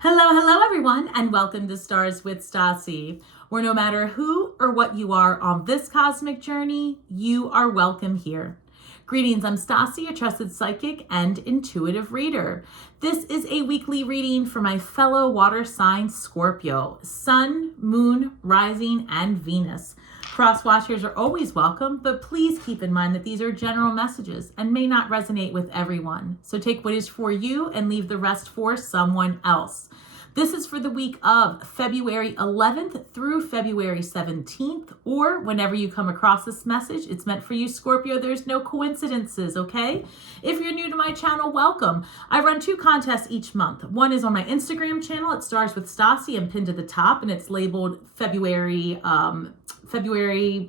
Hello everyone, and welcome to Stars with Stasi, where no matter who or what you are on this cosmic journey, you are welcome here. Greetings, I'm Stasi, a trusted psychic and intuitive reader. This is a weekly reading for my fellow water sign Scorpio, Sun, Moon, Rising, and Venus. Cross watchers are always welcome, but please keep in mind that these are general messages and may not resonate with everyone. So take what is for you and leave the rest for someone else. This is for the week of February 11th through February 17th, or whenever you come across this message, it's meant for you, Scorpio. There's no coincidences, okay? If you're new to my channel, welcome. I run 2 contests each month. One is on my Instagram channel at starswithstasi and pinned to the top, and it's labeled February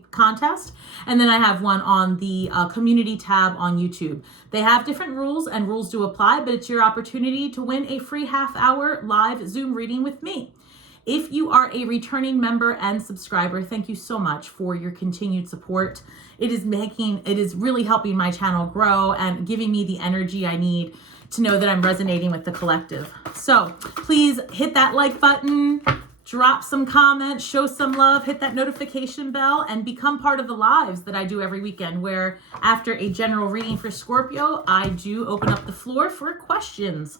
contest. And then I have one on the community tab on YouTube. They have different rules, and rules do apply, but it's your opportunity to win a free half-hour live Zoom reading with me. If you are a returning member and subscriber, thank you so much for your continued support. It is really helping my channel grow and giving me the energy I need to know that I'm resonating with the collective. So please hit that like button, drop some comments, show some love, hit that notification bell, and become part of the lives that I do every weekend, where after a general reading for Scorpio, I do open up the floor for questions.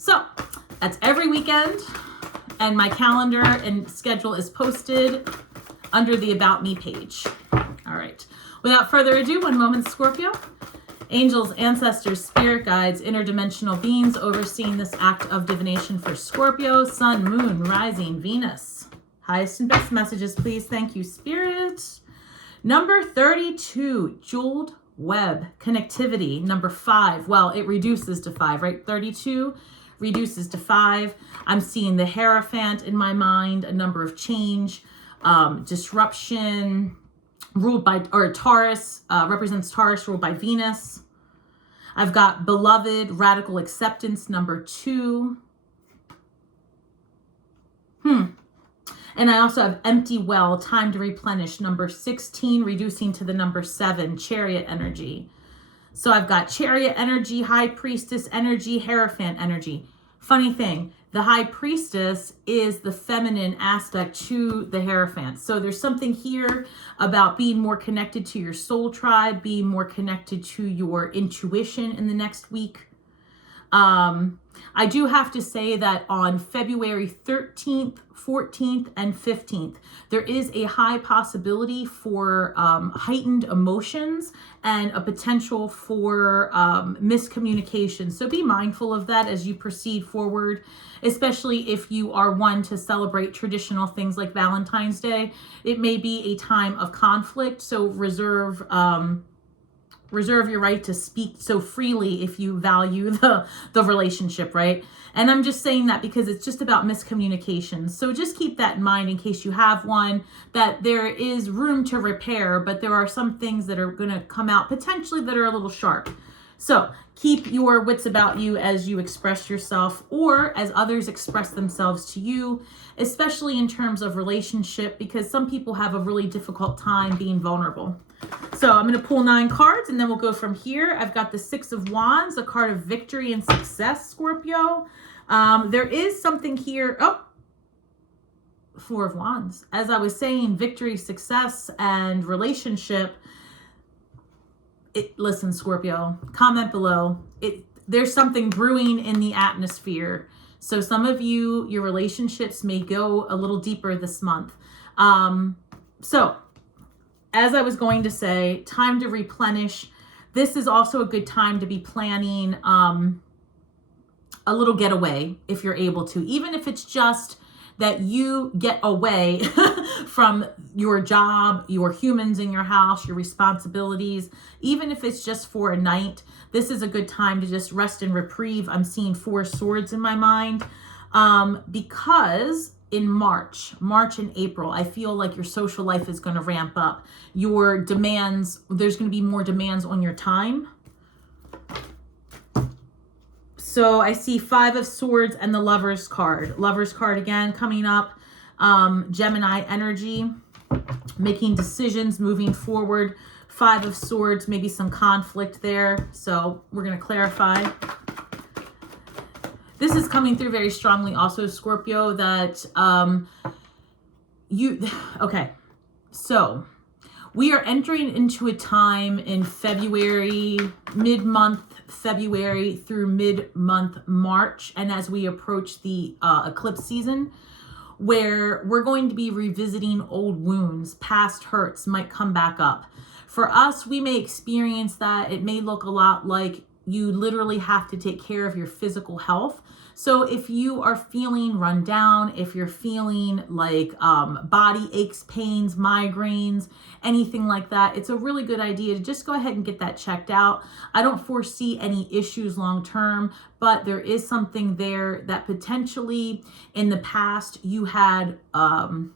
So that's every weekend, and my calendar and schedule is posted under the About Me page. All right, without further ado, one moment, Scorpio. Angels, ancestors, spirit guides, interdimensional beings overseeing this act of divination for Scorpio, Sun, Moon, Rising, Venus. Highest and best messages, please. Thank you, Spirit. Number 32, jeweled web, connectivity. Number 5, well, it reduces to 5, right? 32 reduces to 5. I'm seeing the Hierophant in my mind, a number of change, disruption, ruled by, or Taurus, represents Taurus, ruled by Venus. I've got beloved, radical acceptance, number 2. And I also have empty well, time to replenish, number 16, reducing to the number 7, chariot energy. So I've got chariot energy, high priestess energy, Hierophant energy. Funny thing, the high priestess is the feminine aspect to the Hierophant. So there's something here about being more connected to your soul tribe, being more connected to your intuition in the next week. I do have to say that on February 13th, 14th, and 15th, there is a high possibility for heightened emotions and a potential for miscommunication. So be mindful of that as you proceed forward, especially if you are one to celebrate traditional things like Valentine's Day. It may be a time of conflict, so reserve your right to speak so freely if you value the relationship, right? And I'm just saying that because it's just about miscommunication. So just keep that in mind in case you have one, that there is room to repair, but there are some things that are going to come out potentially that are a little sharp. So keep your wits about you as you express yourself, or as others express themselves to you, especially in terms of relationship, because some people have a really difficult time being vulnerable. So I'm going to pull 9 cards, and then we'll go from here. I've got the 6 of Wands, a card of victory and success, Scorpio. There is something here. Oh, 4 of Wands. As I was saying, victory, success, and relationship. Listen, Scorpio, comment below. There's something brewing in the atmosphere. So some of you, your relationships may go a little deeper this month. So as I was going to say, time to replenish. This is also a good time to be planning a little getaway if you're able to, even if it's just that you get away from your job, your humans in your house, your responsibilities, even if it's just for a night. This is a good time to just rest and reprieve. I'm seeing 4 swords in my mind because in March and April, I feel like your social life is going to ramp up. Your demands, there's going to be more demands on your time. So I see 5 of Swords and the Lover's card. Lover's card again coming up. Gemini energy, making decisions, moving forward. 5 of Swords, maybe some conflict there. So we're going to clarify. This is coming through very strongly also, Scorpio, that okay, so we are entering into a time in February, mid-month February through mid-month March, and as we approach the eclipse season, where we're going to be revisiting old wounds, past hurts might come back up. For us, we may experience that. It may look a lot like you literally have to take care of your physical health. So if you are feeling run down, if you're feeling like body aches, pains, migraines, anything like that, it's a really good idea to just go ahead and get that checked out. I don't foresee any issues long term, but there is something there that potentially in the past you had an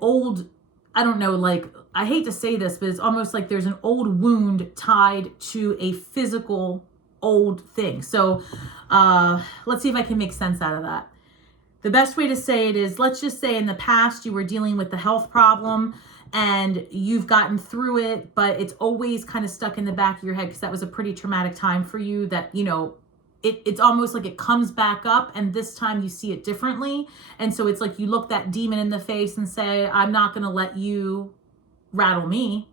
old, I don't know, like, I hate to say this, but it's almost like there's an old wound tied to a physical old thing. So let's see if I can make sense out of that. The best way to say it is, let's just say in the past you were dealing with the health problem and you've gotten through it, but it's always kind of stuck in the back of your head because that was a pretty traumatic time for you, that, you know, it's almost like it comes back up and this time you see it differently. And so it's like you look that demon in the face and say, I'm not going to let you rattle me.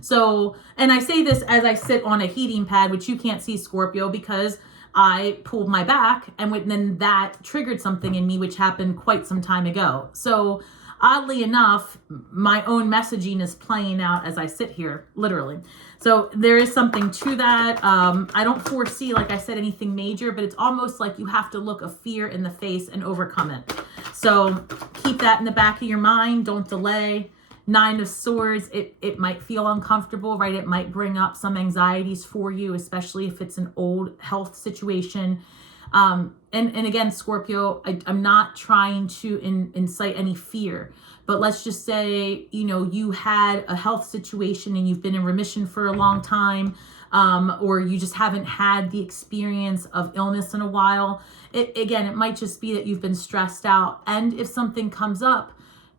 So, and I say this as I sit on a heating pad, which you can't see, Scorpio, because I pulled my back and then that triggered something in me, which happened quite some time ago. So oddly enough, my own messaging is playing out as I sit here, literally. So there is something to that. I don't foresee, like I said, anything major, but it's almost like you have to look a fear in the face and overcome it. So keep that in the back of your mind. Don't delay. 9 of Swords, it might feel uncomfortable, right? It might bring up some anxieties for you, especially if it's an old health situation. And again, Scorpio, I'm not trying to incite any fear, but let's just say, you know, you had a health situation and you've been in remission for a long time, or you just haven't had the experience of illness in a while. It might just be that you've been stressed out. And if something comes up,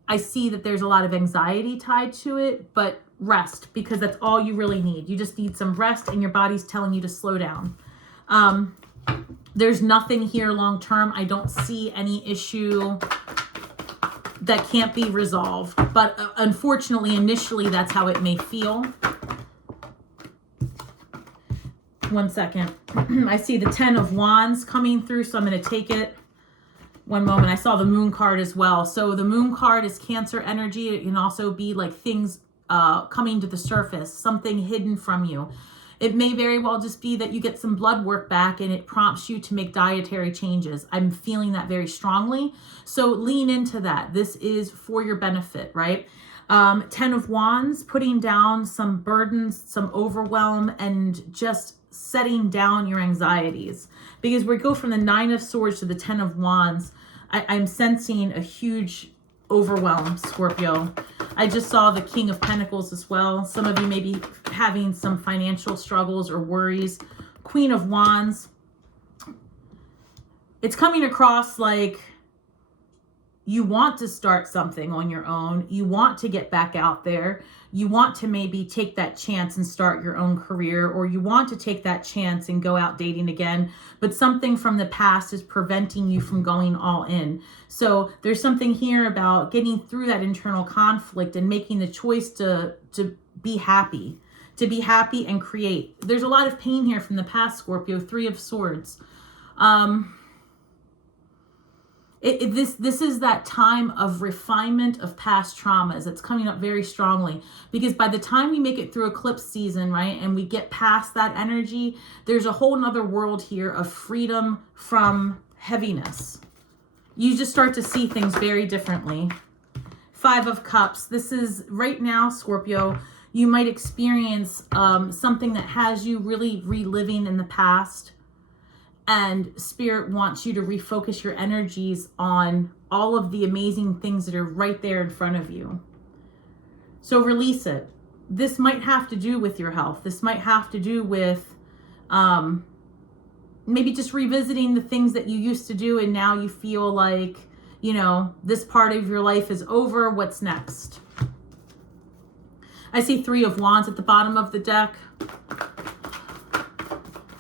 I see that there's a lot of anxiety tied to it, but rest, because that's all you really need. You just need some rest and your body's telling you to slow down. There's nothing here long term. I don't see any issue that can't be resolved, but unfortunately, initially, that's how it may feel. 1 second. I see the 10 of Wands coming through, so I'm going to take it. One moment. I saw the Moon card as well. So the Moon card is Cancer energy. It can also be like things coming to the surface, something hidden from you. It may very well just be that you get some blood work back and it prompts you to make dietary changes. I'm feeling that very strongly. So lean into that. This is for your benefit, right? 10 of Wands, putting down some burdens, some overwhelm, and just setting down your anxieties. Because we go from the 9 of Swords to the 10 of Wands, I'm sensing a huge overwhelm, Scorpio. I just saw the King of Pentacles as well. Some of you may be having some financial struggles or worries. Queen of Wands. It's coming across like you want to start something on your own. You want to get back out there. You want to maybe take that chance and start your own career, or you want to take that chance and go out dating again, but something from the past is preventing you from going all in. So there's something here about getting through that internal conflict and making the choice to be happy, and create. There's a lot of pain here from the past, Scorpio. 3 of Swords. This is that time of refinement of past traumas. It's coming up very strongly, because by the time we make it through eclipse season, right, and we get past that energy, there's a whole nother world here of freedom from heaviness. You just start to see things very differently. 5 of Cups. This is right now, Scorpio, you might experience something that has you really reliving in the past. And Spirit wants you to refocus your energies on all of the amazing things that are right there in front of you. So release it. This might have to do with your health. This might have to do with maybe just revisiting the things that you used to do and now you feel like, you know, this part of your life is over. What's next? I see 3 of Wands at the bottom of the deck.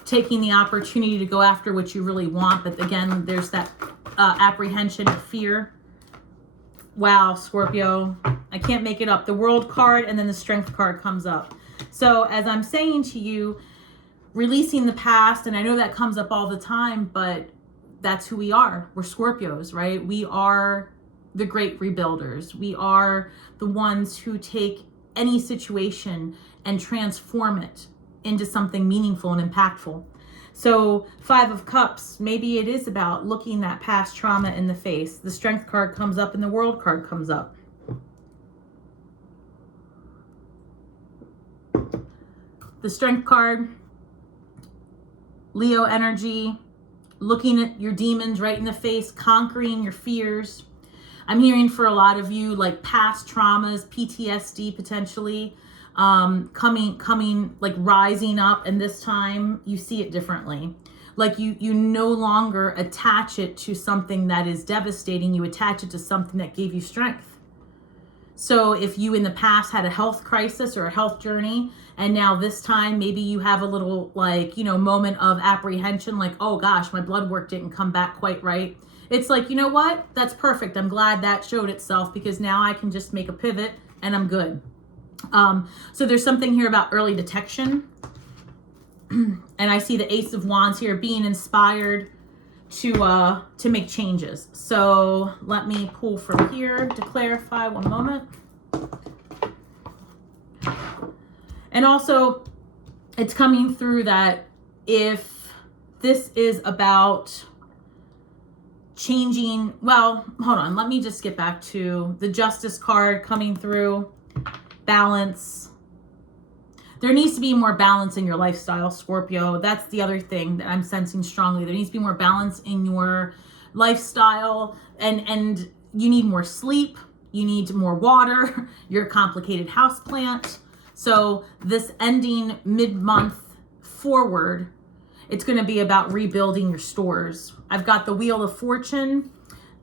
taking the opportunity to go after what you really want. But again, there's that apprehension and fear. Wow, Scorpio, I can't make it up. The World card and then the Strength card comes up. So as I'm saying to you, releasing the past, and I know that comes up all the time, but that's who we are. We're Scorpios, right? We are the great rebuilders. We are the ones who take any situation and transform it into something meaningful and impactful. So 5 of Cups, maybe it is about looking that past trauma in the face. The Strength card comes up and the World card comes up. The Strength card, Leo energy, looking at your demons right in the face, conquering your fears. I'm hearing for a lot of you, like past traumas, PTSD potentially, coming like rising up, and this time you see it differently. Like you no longer attach it to something that is devastating, you attach it to something that gave you strength. So if you in the past had a health crisis or a health journey, and now this time maybe you have a little like, you know, moment of apprehension, like, oh gosh, my blood work didn't come back quite right. It's like, you know what? That's perfect. I'm glad that showed itself, because now I can just make a pivot and I'm good. So there's something here about early detection. And I see the Ace of Wands here, being inspired to make changes. So let me pull from here to clarify. One moment. And also it's coming through that if this is about changing, well, hold on, let me just get back to the Justice card coming through. Balance. There needs to be more balance in your lifestyle, Scorpio. That's the other thing that I'm sensing strongly. There needs to be more balance in your lifestyle, and you need more sleep, you need more water, you're a complicated houseplant. So this ending mid-month forward, it's going to be about rebuilding your stores. I've got the Wheel of Fortune,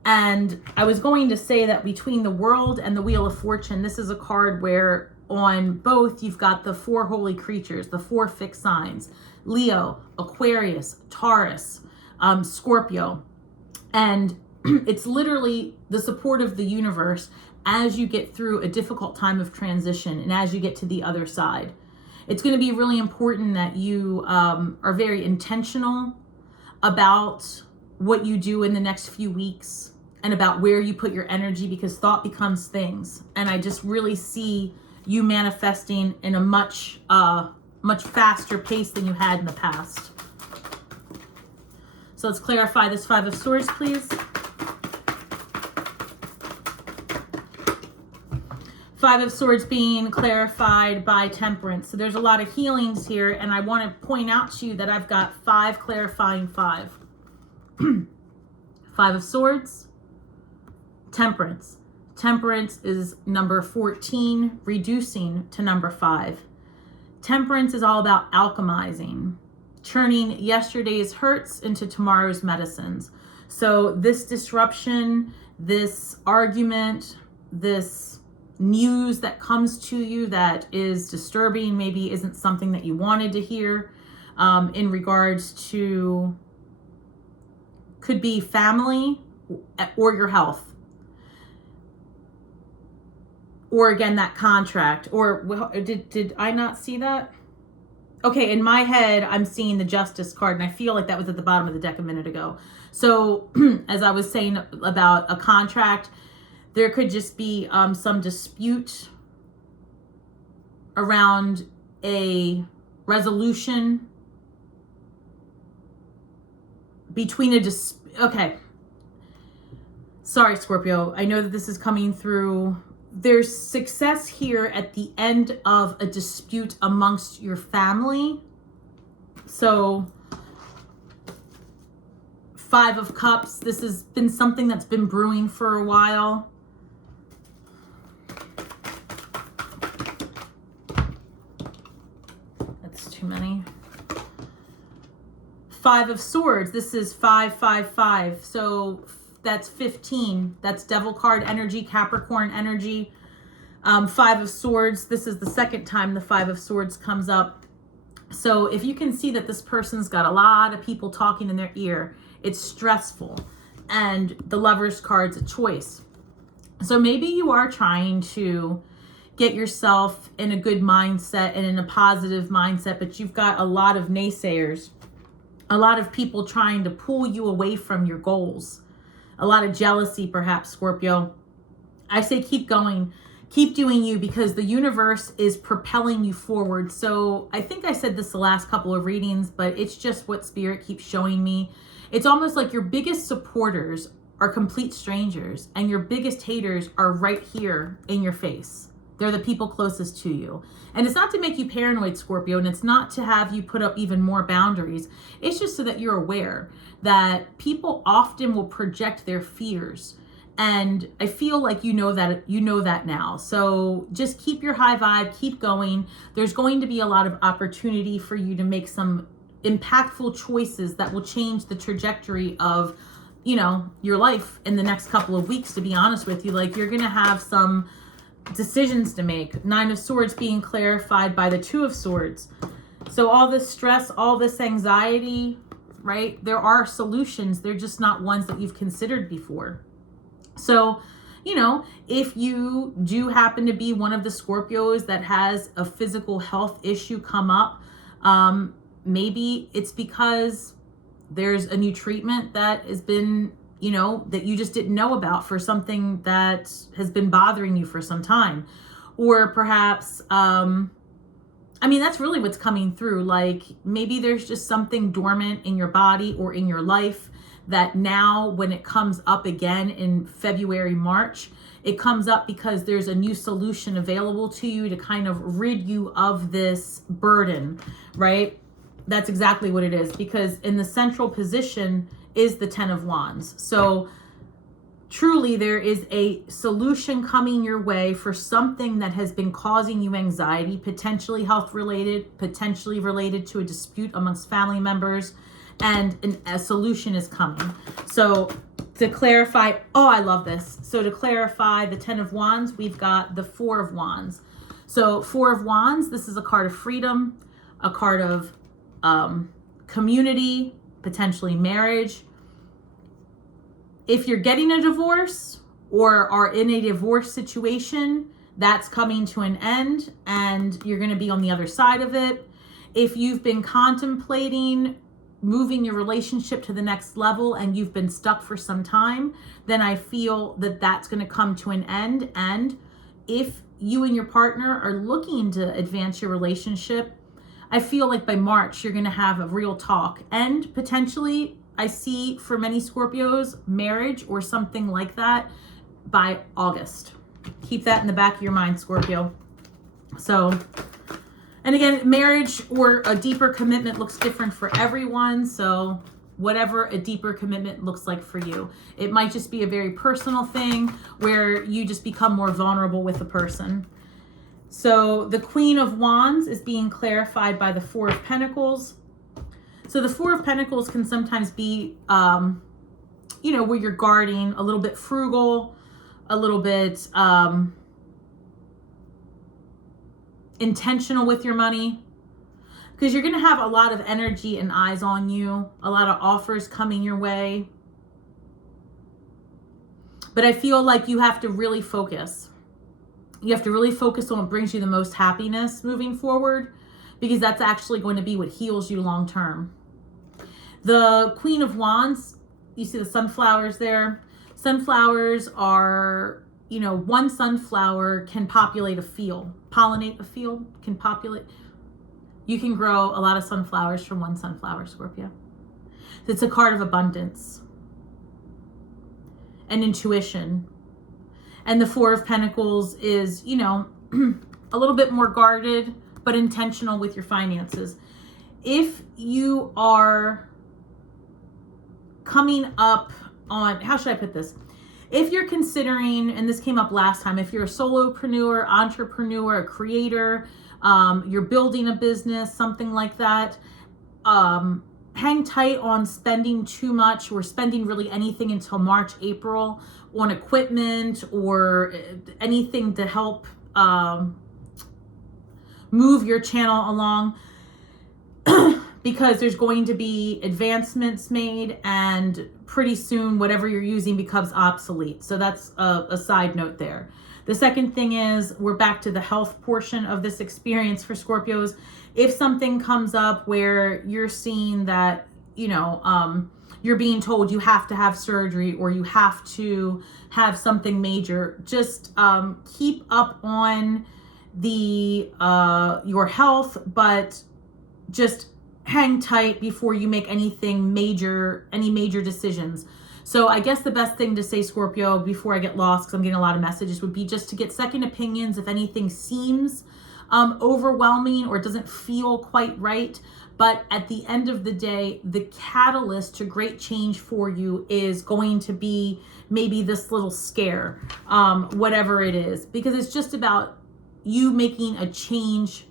and I was going to say that between the World and the Wheel of Fortune, this is a card where on both you've got the 4 holy creatures, the 4 fixed signs, Leo, Aquarius, Taurus, Scorpio. And it's literally the support of the universe as you get through a difficult time of transition and as you get to the other side. It's going to be really important that you are very intentional about what you do in the next few weeks and about where you put your energy, because thought becomes things. And I just really see you manifesting in a much faster pace than you had in the past. So let's clarify this 5 of Swords, please. 5 of Swords being clarified by Temperance. So there's a lot of healings here, and I want to point out to you that I've got 5 clarifying 5. 5 of Swords, Temperance. Temperance is number 14, reducing to number 5. Temperance is all about alchemizing, turning yesterday's hurts into tomorrow's medicines. So this disruption, this argument, this news that comes to you that is disturbing, maybe isn't something that you wanted to hear, in regards to, could be family or your health. Or again, that contract, or did I not see that? Okay, in my head, I'm seeing the Justice card, and I feel like that was at the bottom of the deck a minute ago. So as I was saying about a contract, there could just be some dispute around a resolution between okay. Sorry, Scorpio. I know that this is coming through. There's success here at the end of a dispute amongst your family. So 5 of Cups, this has been something that's been brewing for a while. That's too many. 5 of Swords, this is 5, 5, 5. So that's 15. That's Devil card energy, Capricorn energy. 5 of Swords, this is the second time the 5 of Swords comes up. So if you can see that this person's got a lot of people talking in their ear, it's stressful. And the Lover's card's a choice. So maybe you are trying to get yourself in a good mindset and in a positive mindset, but you've got a lot of naysayers, a lot of people trying to pull you away from your goals, a lot of jealousy, perhaps, Scorpio. I say keep going, keep doing you, because the universe is propelling you forward. So I think I said this the last couple of readings, but it's just what Spirit keeps showing me. It's almost like your biggest supporters are complete strangers and your biggest haters are right here in your face. They're the people closest to you. And it's not to make you paranoid, Scorpio, and it's not to have you put up even more boundaries. It's just so that you're aware that people often will project their fears. And I feel like you know that now. So just keep your high vibe, keep going. There's going to be a lot of opportunity for you to make some impactful choices that will change the trajectory of, you know, your life in the next couple of weeks, to be honest with you. Like, you're going to have some decisions to make. Nine of Swords being clarified by the Two of Swords. So all this stress, all this anxiety, right? There are solutions. They're just not ones that you've considered before. So, you know, if you do happen to be one of the Scorpios that has a physical health issue come up, maybe it's because there's a new treatment that has been, you know, that you just didn't know about for something that has been bothering you for some time. Or perhaps, I mean, that's really what's coming through. Like, maybe there's just something dormant in your body or in your life that now when it comes up again in February, March, it comes up because there's a new solution available to you to kind of rid you of this burden, right? That's exactly what it is, because in the central position is the Ten of Wands. So truly there is a solution coming your way for something that has been causing you anxiety, potentially health related, potentially related to a dispute amongst family members, and a solution is coming. So to clarify, oh, I love this. So to clarify the Ten of Wands, we've got the Four of Wands. So Four of Wands, this is a card of freedom, a card of community, potentially marriage. If you're getting a divorce or are in a divorce situation, that's coming to an end and you're going to be on the other side of it. If you've been contemplating moving your relationship to the next level and you've been stuck for some time, then I feel that that's going to come to an end. And if you and your partner are looking to advance your relationship, I feel like by March, you're going to have a real talk. And potentially, I see for many Scorpios, marriage or something like that by August. Keep that in the back of your mind, Scorpio. So, and again, marriage or a deeper commitment looks different for everyone. So whatever a deeper commitment looks like for you, it might just be a very personal thing where you just become more vulnerable with a person. So the Queen of Wands is being clarified by the Four of Pentacles. So the Four of Pentacles can sometimes be, you know, where you're guarding, a little bit frugal, a little bit intentional with your money, because you're going to have a lot of energy and eyes on you, a lot of offers coming your way. But I feel like you have to really focus. You have to really focus on what brings you the most happiness moving forward, because that's actually going to be what heals you long term. The Queen of Wands, you see the sunflowers there. Sunflowers are, you know, one sunflower can populate a field, pollinate a field, can populate. You can grow a lot of sunflowers from one sunflower, Scorpio. It's a card of abundance and intuition. And the Four of Pentacles is, you know, a little bit more guarded, but intentional with your finances. If you are coming up on, how should I put this? If you're considering, and this came up last time, if you're a solopreneur, entrepreneur, a creator, you're building a business, something like that, hang tight on spending too much or spending really anything until March, April on equipment or anything to help move your channel along. because there's going to be advancements made, and pretty soon whatever you're using becomes obsolete. So that's a side note there. The second thing is we're back to the health portion of this experience for Scorpios. If something comes up where you're seeing that, you're being told you have to have surgery or you have to have something major, just keep up on the your health, but just hang tight before you make any major decisions. So I guess the best thing to say, Scorpio, before I get lost, because I'm getting a lot of messages, would be just to get second opinions if anything seems overwhelming or doesn't feel quite right. But at the end of the day, the catalyst to great change for you is going to be maybe this little scare, whatever it is, because it's just about you making a change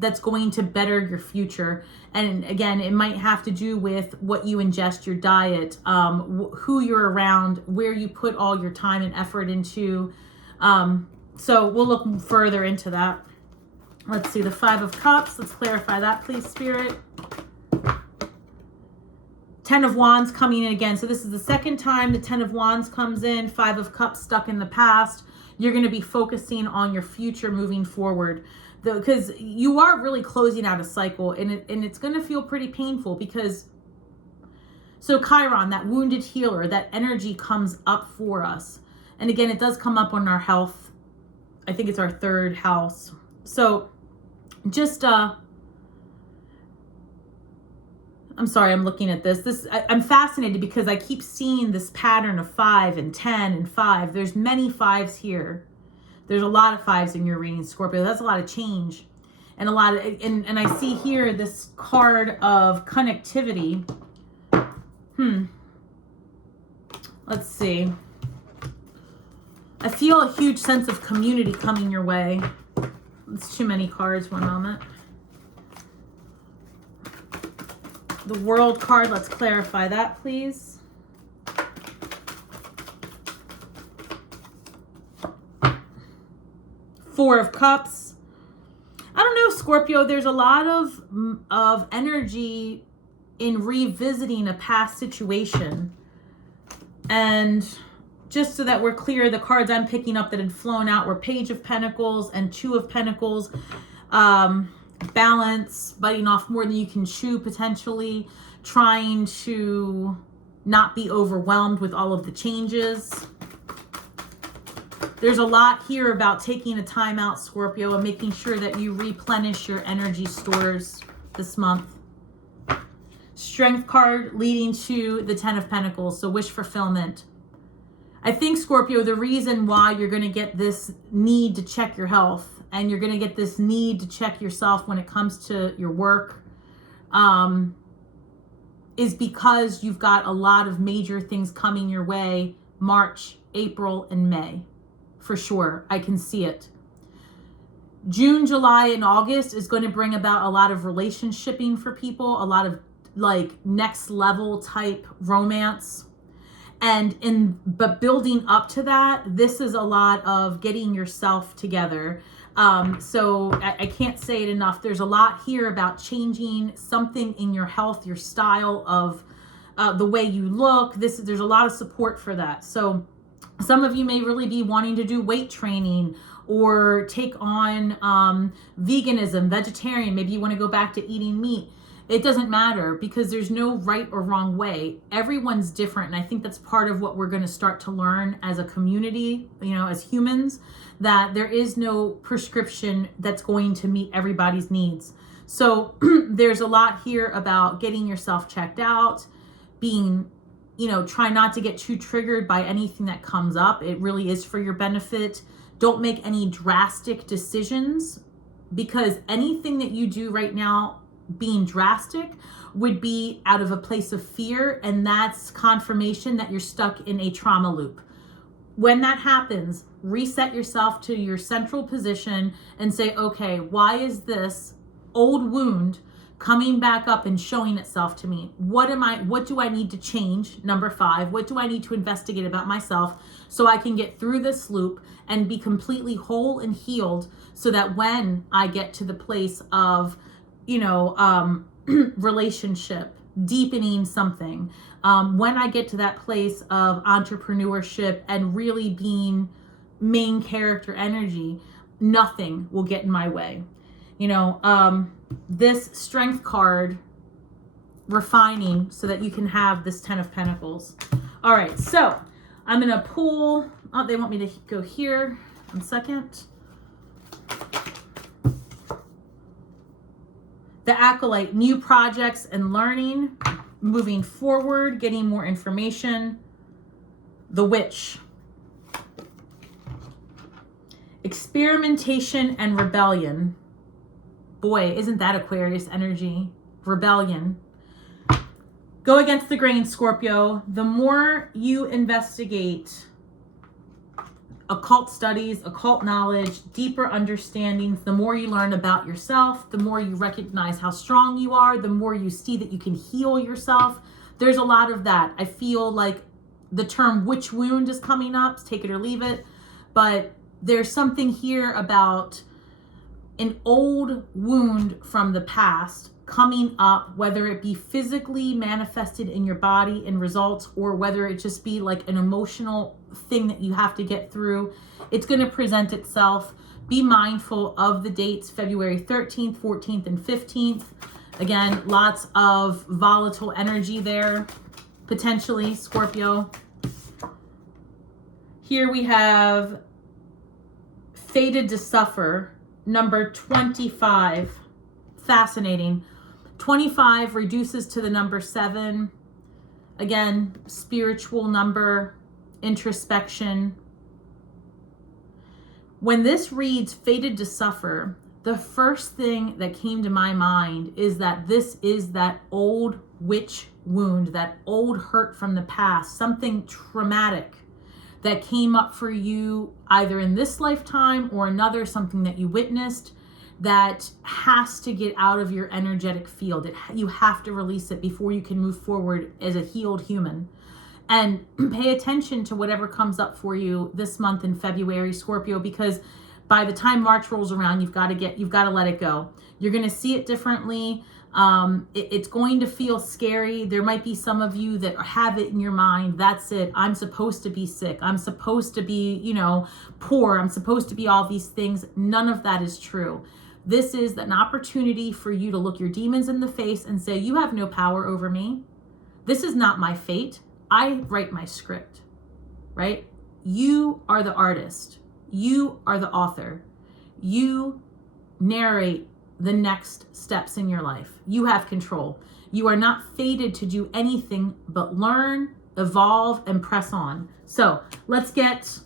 that's going to better your future. And again, it might have to do with what you ingest, your diet, who you're around, where you put all your time and effort into. So we'll look further into that. Let's see, the 5 of Cups. Let's clarify that, please, Spirit. 10 of Wands coming in again. So this is the second time the 10 of Wands comes in. 5 of Cups stuck in the past. You're going to be focusing on your future moving forward, because you are really closing out a cycle, and it's going to feel pretty painful because, so Chiron, that wounded healer, that energy comes up for us. And again, it does come up on our health. I think it's our 3rd house. So just, I'm sorry, I'm looking at this. I'm fascinated because I keep seeing this pattern of 5 and 10 and 5. There's many 5s here. There's a lot of 5s in your reading, Scorpio. That's a lot of change. And a lot of, and I see here this card of connectivity. Let's see. I feel a huge sense of community coming your way. It's too many cards, one moment. The World card, let's clarify that, please. Four of Cups. I don't know, Scorpio, there's a lot of energy in revisiting a past situation. And just so that we're clear, the cards I'm picking up that had flown out were Page of Pentacles and 2 of Pentacles. Balance, biting off more than you can chew, potentially trying to not be overwhelmed with all of the changes. There's a lot here about taking a time out, Scorpio, and making sure that you replenish your energy stores this month. Strength card leading to the 10 of Pentacles, so wish fulfillment. I think, Scorpio, the reason why you're going to get this need to check your health, and you're going to get this need to check yourself when it comes to your work, is because you've got a lot of major things coming your way, March, April, and May. For sure, I can see it. June, July, and August is going to bring about a lot of relationshiping for people, a lot of like next level type romance. But building up to that, this is a lot of getting yourself together. So I can't say it enough. There's a lot here about changing something in your health, your style of the way you look. There's a lot of support for that. So some of you may really be wanting to do weight training or take on veganism, vegetarian. Maybe you want to go back to eating meat. It doesn't matter, because there's no right or wrong way. Everyone's different. And I think that's part of what we're going to start to learn as a community, as humans, that there is no prescription that's going to meet everybody's needs. So there's a lot here about getting yourself checked out, being, try not to get too triggered by anything that comes up. It really is for your benefit. Don't make any drastic decisions, because anything that you do right now being drastic would be out of a place of fear, and that's confirmation that you're stuck in a trauma loop. When that happens, reset yourself to your central position and say, okay, why is this old wound coming back up and showing itself to me? What do I need to change? Number 5, what do I need to investigate about myself so I can get through this loop and be completely whole and healed, so that when I get to the place of relationship, deepening something. When I get to that place of entrepreneurship and really being main character energy, nothing will get in my way. You know, this strength card, refining so that you can have this 10 of Pentacles. All right, so I'm going to pull, oh, they want me to go here. 1 second. The Acolyte, new projects and learning, moving forward, getting more information. The Witch, experimentation and rebellion. Boy, isn't that Aquarius energy? Rebellion. Go against the grain, Scorpio. The more you investigate occult studies, occult knowledge, deeper understandings, the more you learn about yourself, the more you recognize how strong you are, the more you see that you can heal yourself. There's a lot of that. I feel like the term witch wound is coming up, take it or leave it, but there's something here about an old wound from the past coming up, whether it be physically manifested in your body in results, or whether it just be like an emotional thing that you have to get through. It's going to present itself. Be mindful of the dates, February 13th, 14th, and 15th. Again, lots of volatile energy there, potentially, Scorpio. Here we have Fated to Suffer, number 25. Fascinating. 25 reduces to the number 7. Again, spiritual number, introspection. When this reads Fated to Suffer, the first thing that came to my mind is that this is that old witch wound, that old hurt from the past, something traumatic that came up for you either in this lifetime or another, something that you witnessed that has to get out of your energetic field. You have to release it before you can move forward as a healed human. And pay attention to whatever comes up for you this month in February, Scorpio, because by the time March rolls around, you've got to let it go. You're going to see it differently. It's going to feel scary. There might be some of you that have it in your mind. That's it. I'm supposed to be sick. I'm supposed to be, poor. I'm supposed to be all these things. None of that is true. This is an opportunity for you to look your demons in the face and say, you have no power over me. This is not my fate. I write my script, right? You are the artist. You are the author. You narrate the next steps in your life. You have control. You are not fated to do anything but learn, evolve, and press on. So let's get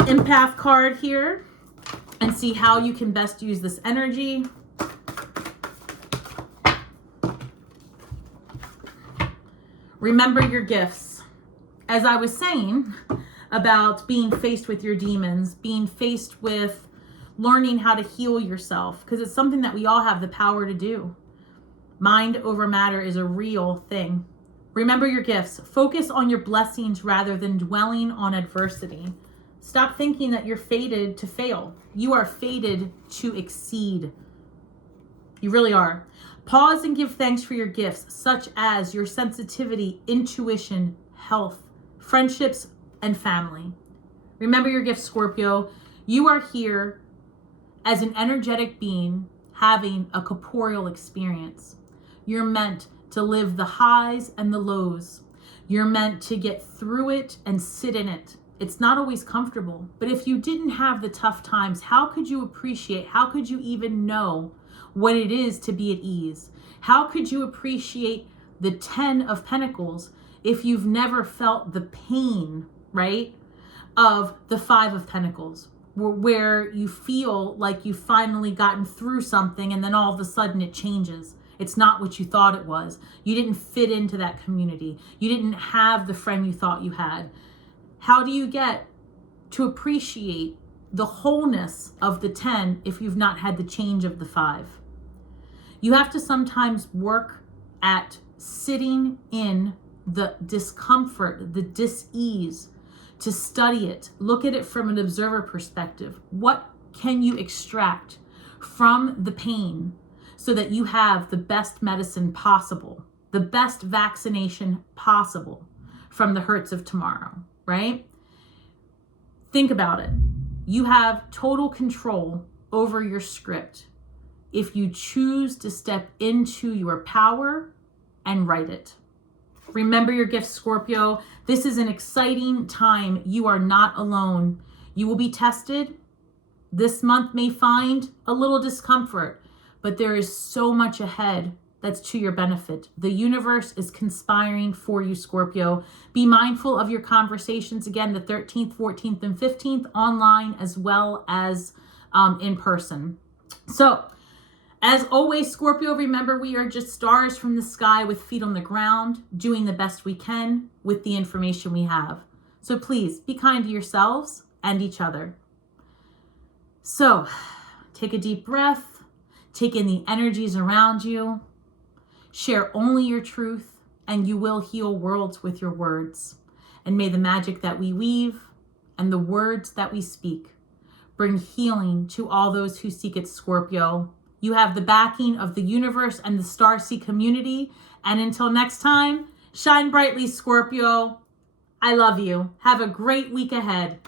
Empath card here and see how you can best use this energy. Remember your gifts. As I was saying about being faced with your demons, being faced with learning how to heal yourself, because it's something that we all have the power to do. Mind over matter is a real thing. Remember your gifts. Focus on your blessings rather than dwelling on adversity. Stop thinking that you're fated to fail. You are fated to exceed. You really are. Pause and give thanks for your gifts, such as your sensitivity, intuition, health, friendships, and family. Remember your gifts, Scorpio. You are here as an energetic being having a corporeal experience. You're meant to live the highs and the lows. You're meant to get through it and sit in it. It's not always comfortable, but if you didn't have the tough times, how could you appreciate, how could you even know what it is to be at ease? How could you appreciate the 10 of Pentacles if you've never felt the pain, right, of the 5 of Pentacles, where you feel like you've finally gotten through something and then all of a sudden it changes. It's not what you thought it was. You didn't fit into that community. You didn't have the friend you thought you had. How do you get to appreciate the wholeness of the 10 if you've not had the change of the 5? You have to sometimes work at sitting in the discomfort, the dis-ease, to study it, look at it from an observer perspective. What can you extract from the pain so that you have the best medicine possible, the best vaccination possible from the hurts of tomorrow, right? Think about it. You have total control over your script if you choose to step into your power and write it. Remember your gifts, Scorpio. This is an exciting time. You are not alone. You will be tested. This month may find a little discomfort, but there is so much ahead that's to your benefit. The universe is conspiring for you, Scorpio. Be mindful of your conversations, again, the 13th, 14th, and 15th, online as well as in person. So, as always, Scorpio, remember we are just stars from the sky with feet on the ground, doing the best we can with the information we have. So please, be kind to yourselves and each other. So, take a deep breath, take in the energies around you, share only your truth, and you will heal worlds with your words. And may the magic that we weave and the words that we speak bring healing to all those who seek it, Scorpio. You have the backing of the universe and the Starseed community. And until next time, shine brightly, Scorpio. I love you. Have a great week ahead.